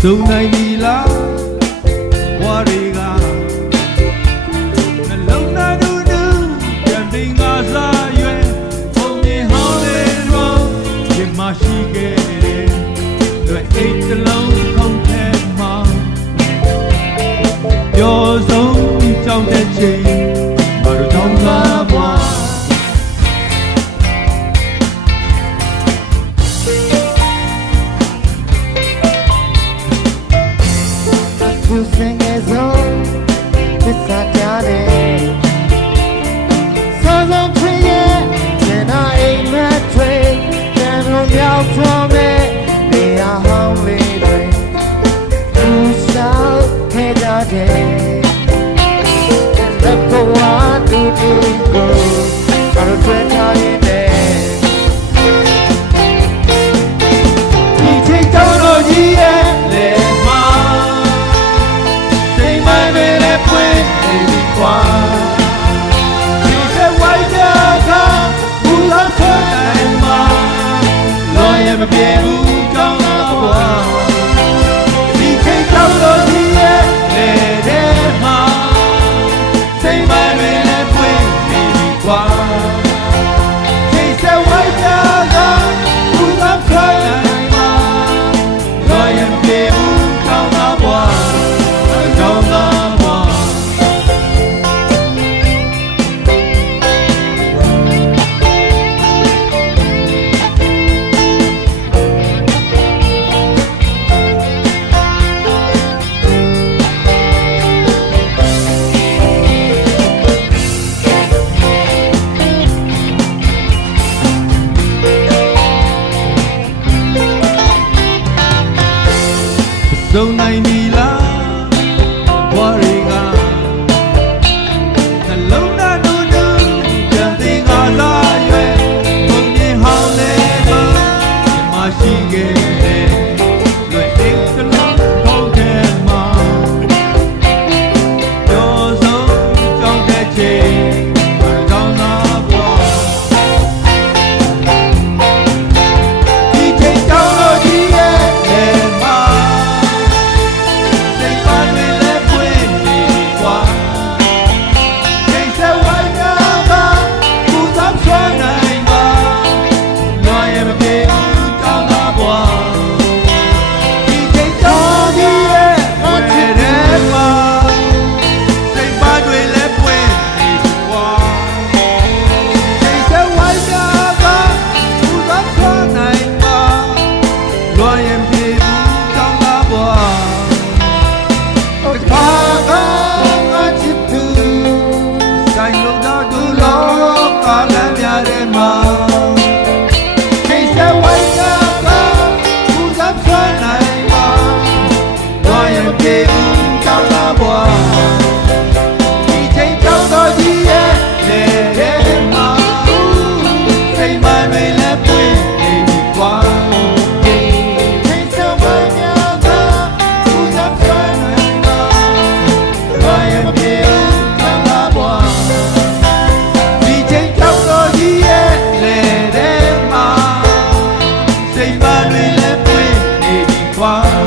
စုံနိုင်ပြီလားဘွားတွေကနှလုံးသားတူတူပြန်တင်ငါစားရွယ်ဘုံမြေဟောင်းလေးတော့ဒီမရှိခဲ့တယ်လွယ်အိတ်တလုံးခုံးထဲမှာပျော်ဆုံးကြောင်းတဲ့ချိန်မတို့တောင်းတာဘွားSinging song, this I got it. So long to you, then I ain't my train. Then on the outside, they are only doing. You shall head out there. Let go on to do go. I'll try to there. You take down on you, letမပြေဘူးကြောင်းလာဘွားဒီချိန်ကြောက်လို့ဒီရဲ့လေထဲမှာစိတ်မတွေလည်းပွင့်နေပြီကွာချိန်ဆက်ဝိုင်းကြတာဘူးလားဆွမ်းနိုင်မှာတော့ရင်ပြေဘူးကြောင်းလာဘွားကြောင်းလာဘွားစုံနိုင်ပြီလားဘွားတွေကနှလုံးသားတူတူပြန်တင်ငါစားရွယ်ဘုံမြေဟောင်းလေးတော့မရှိခဲ့တယ်လွယ်အိတ်တလုံးခုံးထဲမှာပျော်ဆုံးကြောင်းတဲ့ချိန်ကြောင်းသာဘွားဒီချိန်ကြောင်းလို့ဒီရဲ့လေမှာWhy?